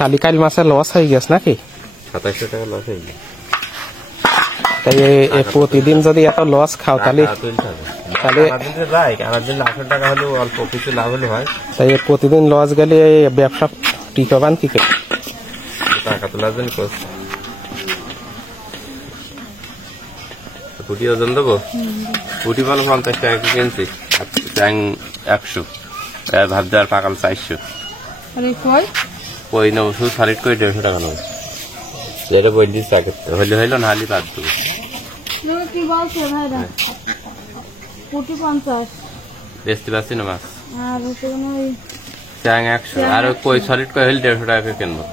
তালিকাল মাছের লস হয়ে গেছে নাকি? 2700 টাকা লস হয়ে গেছে। তাই প্রতিদিন যদি এত লস খাও তাহলে টাকা হলেও অল্প কিছু লাভ হলে হয়। তাই প্রতিদিন লস গেলে ব্যবসা টিকবান কি করে? টাকা তোলার জন্য করছে। পুটি ওজন দেবো? পুটি পালো 50 টাকা কিনছি, ট্যাং 100, ভাবতে আর পাকাল 400। কই নেবো শুধু সলিড করে 150 টাকা নেবো। যেটা বই দিচ্ছে হইলে হইলো না হলে বাদ দেবো। কি বলছে ভাইরা? পুটি 50 বেচতে পারছি না মাছ। আর ওই ট্যাং 100 আর কই সলিড করে হইলে 150 টাকা কিনবো।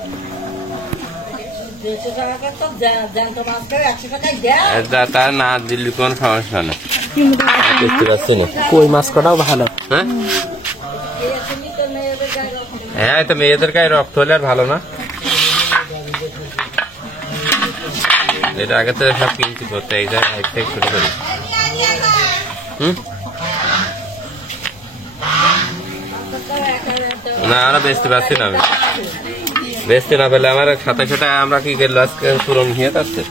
তার না দিল্লি কোন সমস্যা নেই, বুঝতে পারছি না। কই মাছ কটাও ভালো। হ্যাঁ তো মেয়েদের গায়ে রক্ত হলে আর ভালো না। এটা আগে তো সব কিনছি করতে, এই যে এক থেকে শুরু করি। না আমরা বেচতে পারছি না, আমি বেচতে না পেলে আমার 2700 টাকা আমরা কি করলো আজকে পূরণ নিয়ে যাচ্ছে।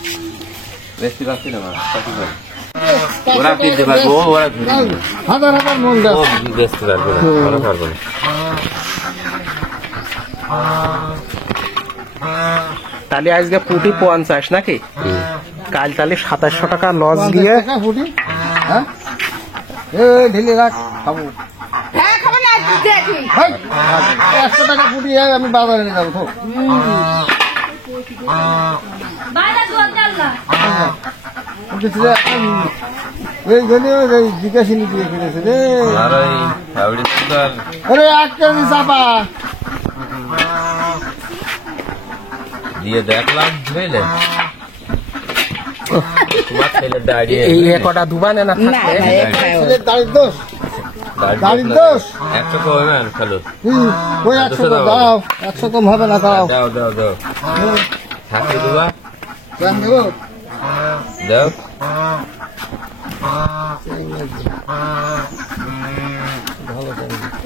বেচতে পারছি না ওরা কিনতে পারবো, ওরা বেচতে পারবো না, ওরা পারবো না। তাহলে আজকে পুটি 50 নাকি? কাল তাহলে 2700 টাকা লস দিয়ে ঢেলে রাখ খাবো। 100 টাকা পুটি আমি বাজারে নিয়ে যাবো। এই জন্য জিজ্ঞাসিনী দিয়ে কিনেছে রে। আরে 1 কেজি চাপা দিয়ে দেখলাম বুঝলে তোমার ছেলের দাঁড়ি এই একটা দুবানে না থাকলে ছেলের দাড়ির দোষ, দাড়ির দোষ। 100 কম হবে না খালো। ওই 100 তো দাও, 100 কম হবে না। দাও দাও দাও দাও থাকতে দেবা, জান দেবো দাও।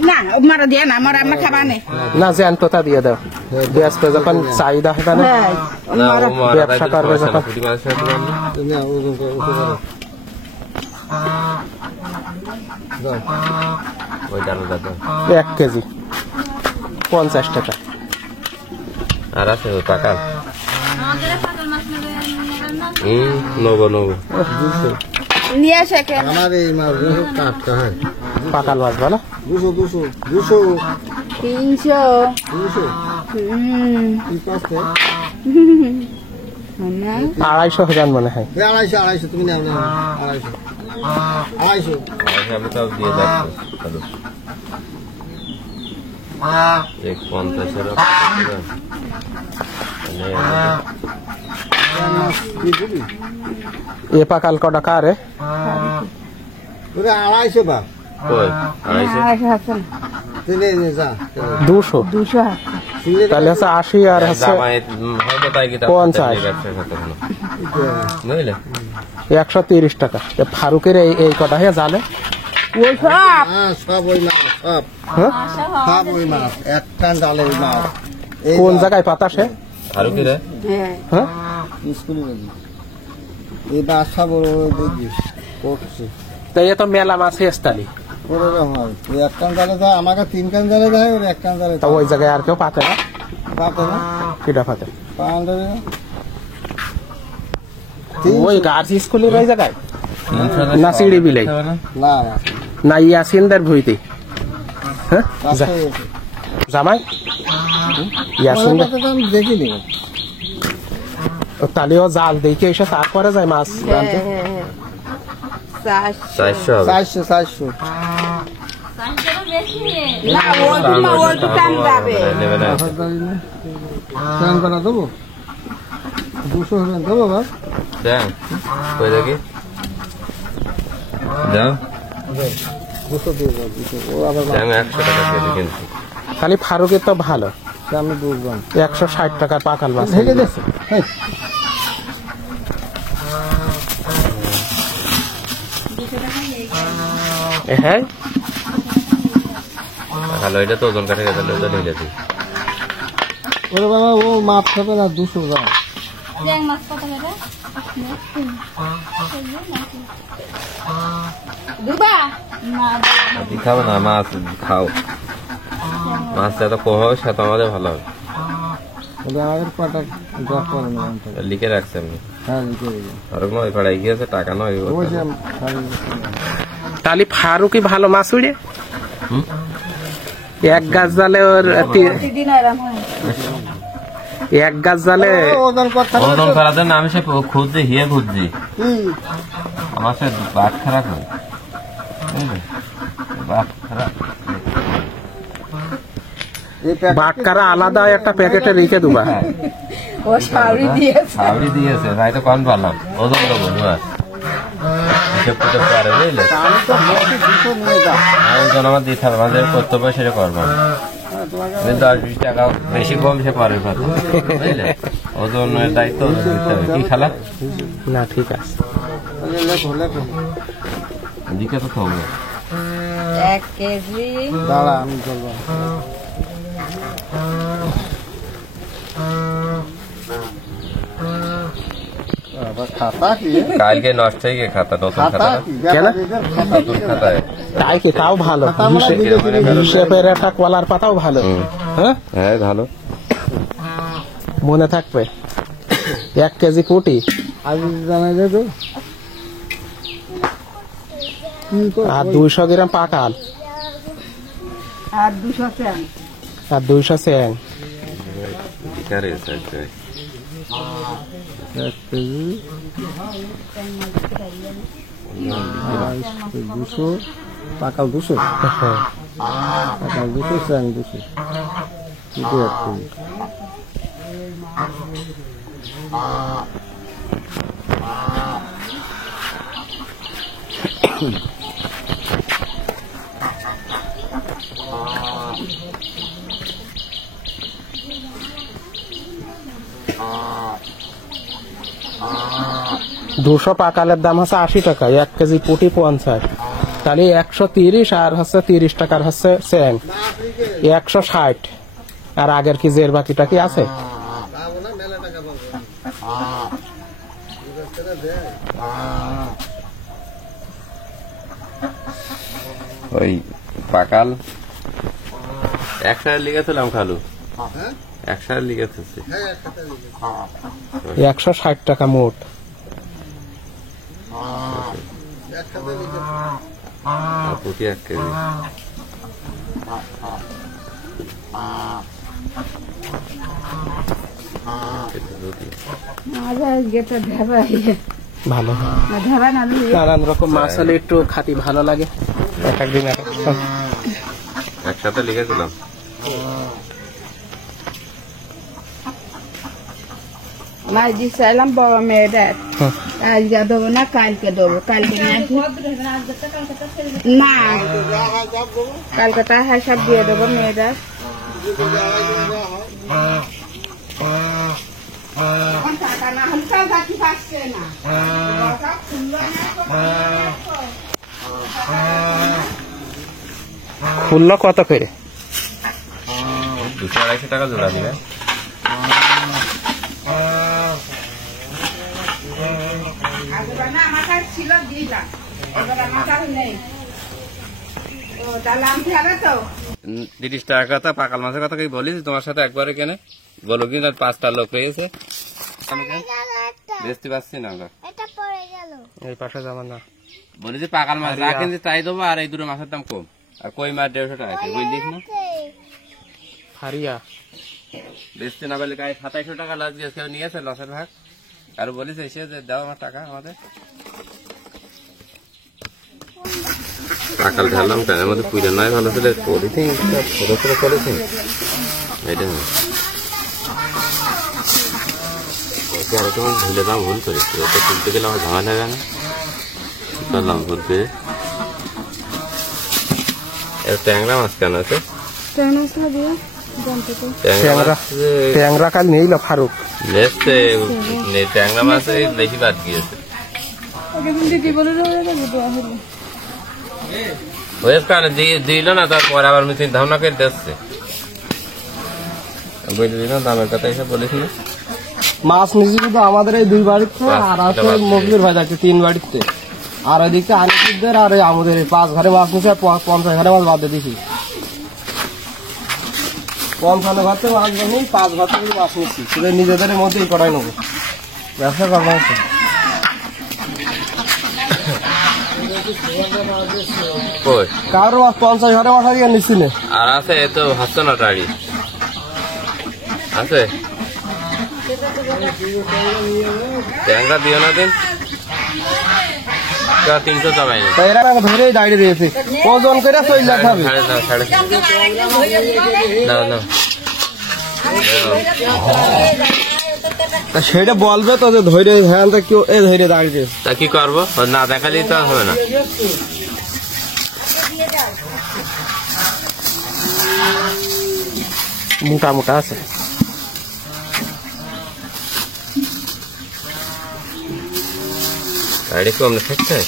না মারা দিয়ে না, আমার আমরা খাবা না। না জ্যান্ত তা দিয়ে দাও। ব্যস্ত যখন চাহিদা হবে না ব্যবসা করবে যখন। ওই ডাল দাও 1 কেজি 50 টাকা। আর আছে পাকাল নবো নবো নিয়ে আসে আমার এই মাছ টাটকা হয়। পাকাল মাছ ভালো 200 200 200 300 200 ঠিক আছে। 250 হাজার মনে হয়। 250 250 তুমি নাও না 250 250 আমি তাও দিয়ে যাচ্ছি। এক 50-এর এ পাকাল কটা কারে? 250 বা কই 250 তুলে নে যা 200 তাহলে হচ্ছে 80 আর হচ্ছে 50 বুঝলে 130 টাকা। ফারুকের এই কটা হয়ে জালে ওই সব সব ওই মাছ সব। হ্যাঁ সব ওই মাছ এক টান জালে ওই মাছ। কোন জায়গায় পাতাসে? ফারুকের হ্যাঁ স্কুলে যাবি এই মাছ সব দেখিস করছে। তাই এ তো মেলা মাছ এস্তালি ওরকম হয়। ওই এক টান জালে যায়, আমাকে 3 কান জালে যায়, ওর 1 কান জালে তা ওই জায়গায় আর কেউ পাতে না? পাতে না কিটা পাতে? পান দেবে না। ওই গার্লস স্কুলের ওই জায়গায় না সিঁড়ি বিলাই না না না ইয়াসিনদের ভুইতে? হ্যাঁ জামাই ইয়াসিনদের আমি দেখিনি। তাহলেও জাল দেখে এসে তারপরে যায় মাছ আনতে। 400 400 400 না ওই দোকান যাবে নেবে না। স্নান করা দেবো 200 হবে দেবো বাবা। দেখ কই দেখি দাও 200 দিয়ে দাও 200। ও আবার আমি 100 টাকা কেজি কিনছি। খালি ফারুকের তো ভালো আমি বুঝলাম 160 টাকার পাকাল মাছ। ঢেকে দিচ্ছে। হ্যাঁ ভালো, এটা তো ওজন কাটে গেছে, ওটা নিয়ে যাচ্ছি। ওরে বাবা ও মাপ খাবে না 200 দাও দুবা খাবো না মাছ খাও, মাছ যত কম হবে সে তো আমাদের ভালো হবে। ওদের আমাদের কটা ড্রপ করে না লিখে রাখছি আমি। হ্যাঁ লিখে দিই আর নয় পাড়ায় গিয়েছে টাকা নয় ওই যে তাহলে ফারুকই ভালো মাছ উড়ে। এক গাছ জালে ওর প্রতিদিন এরকম হয় এক গাছ জালে ওজন কথা ওজন করার জন্য আমি সে খুঁজছি হিয়ে খুঁজছি, আমার সে বাট খারাপ হয়, বুঝলি? বাট খারাপ এই প্যাকেট বাটকারা আলাদা একটা প্যাকেটে রেখে দেবা। ও শাড়ি দিয়েছে সাবরি দিয়েছে তাই তো কম পারলাম ওজন দেবো মাছ হিসেব করতে পারে, বুঝলে? আমি তো মোটি 200 নিয়ে যাও ওজন আমার দিতে হবে, আমাদের কর্তব্য সেটা করবো। তোমাকে 10-20 টাকা বেশি কম সে পারে কথা, বুঝলে? ওজনের দায়িত্ব ওজন দিতে হবে। কি খালা না ঠিক আছে। লেখো লেখো দিকে তো থাকবে 1 কেজি দাঁড়া আমি বলবো আবার খাতা কি কালকে নষ্ট হয়ে গিয়ে খাতা, নতুন খাতা খাতা কি কেন? নতুন খাতায় তাই কি তাও ভালো, হিসেবের একটা কলার পাতাও ভালো। হ্যাঁ হ্যাঁ ভালো মনে থাকবে 1 কেজি পুটি আজ জানাই দে তো আর 200 গ্রাম পাকাল আর 200 গ্রাম আর 200 চ্যাং। বিকারে এসে আছে। 1 কেজি 200 পাকাল 200 পাকাল 200 চ্যাং 200 কিন্তু 1 কেজি দুশো পাকালের দাম হচ্ছে 80 টাকা, 1 কেজি পুটি 50, তাহলে 130 আর হচ্ছে 30 টাকার হচ্ছে চ্যাং 160। আর আগের কি জের বাকিটা কি আছে? ওই পাকাল 100 লিখেছিলাম খালু, 100 লিখেছি 160 টাকা মোট। পুটি 1 কেজি আবার গেটা ধাবা ভালো ধাবা না নানান রকম মাছ হলে একটু খাতি ভালো লাগে। এক একদিন এক এক রকম। একসাথে লিখেছিলাম। মাছ দিয়েছিলাম বড় মেয়েদের, আজকে দেবো না কালকে দেবো, কালকে না কালকে তার হিসাব দিয়ে দেবো মেয়েদের। টাকা না হলে তাও গাছি পাচ্ছে না। খুললো কত করে? 200-250 টাকা জোড়া দিবে। আমার কাছে ছিল দিলাম, এবার আমার কাছে নেই। তাহলে আমি হবে তো 30 টাকা কথা পাকাল মাছের কথা কি বলিস তোমার সাথে একবারে কেন বলো, কিন্তু 5টা লোক রয়েছে বেচতে পারছি না আমরা। এই পাশে যাবার না বলি যে পাকাল মাছ রাখেন যে তাই দেবো, আর এই দুটো মাছের দাম কম, আর কই মাছ 150 টাকা বুঝলিস না? ফারিয়া বেচতে না বলে গায়ে 2700 টাকা লস গিয়েছে, কেউ নিয়েছে লসের ভাগ? কারো বলিস এসে যে দাও আমার টাকা আমাদের। পাকাল ঢাললাম কেন মধ্যে পুজো নয় ভালো ছিল পলিথিন ছোট ছোট পলিথিন এটা আরো তোমার ভুলে দাম ভুল করেছি, ওটা তুলতে গেলে আমার ঝামেলা লাগে না, করলাম ভুল পেয়ে। ট্যাংরা মাছ কেন আছে? ট্যাংরা কাল নিল ফারুক ট্যাংরা মাছ বেশি বাদ গিয়েছে। দিল না, তারপর আবার মিথিন ধারণা করে দিচ্ছে বলে দিন দামের কথা এসে বলিস না। মাছ নিয়েছি কিন্তু আমাদের এই 2 বাড়িতে, আর আছে মফিজুর ভাই যাচ্ছে 3 বাড়িতে, আর ওইদিকে আনিসুদ্দের আর এই আমাদের 5 ঘরে মাছ নিয়েছে, 50 ঘরে মাছ বাদ দিয়ে দিছি। 55 ঘর থেকে মাছ নেই, 5 ঘর থেকে মাছ নিচ্ছি, শুধু নিজেদের মধ্যেই করাই নেবো, ব্যবসা করবো না। কই কারো মাছ 50 ঘরে মাছ দিয়ে নিচ্ছি না। আর আছে এ তো হচ্ছে না টাড়ি আছে, ট্যাংরা দিও না দিন 300 চাবাই না। তাই এরা আমাকে ধরেই দাঁড়িয়ে দিয়েছে, ওজন করে চলে যেতে হবে। ছাড়ে দাও, ছাড়ে দাও, দাও। তা সেটা বলবে তো যে ধরে হ্যাঁ কেউ এ ধরে দাঁড়িয়ে দিয়েছে। তা কি করবো, না দেখালেই তো হবে না। মোটা মোটা আছে। গাড়ি কম থাকছে।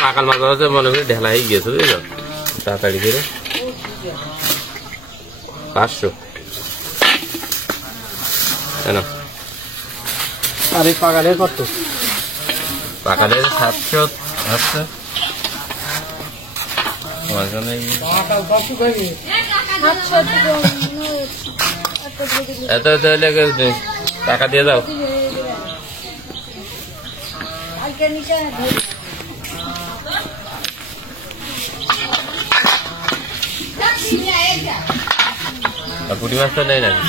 সকাল মাঝে মাঝে মনে করি ঢেলা হয়ে গিয়েছে, বুঝলো, তাড়াতাড়ি করে 500 কেন আর এই পাগালের কত? পাকালের 700 হচ্ছে। তোমার জন্য এত হলে টাকা দিয়ে দাও। পুঁটি মাছ তো নেই নাকি?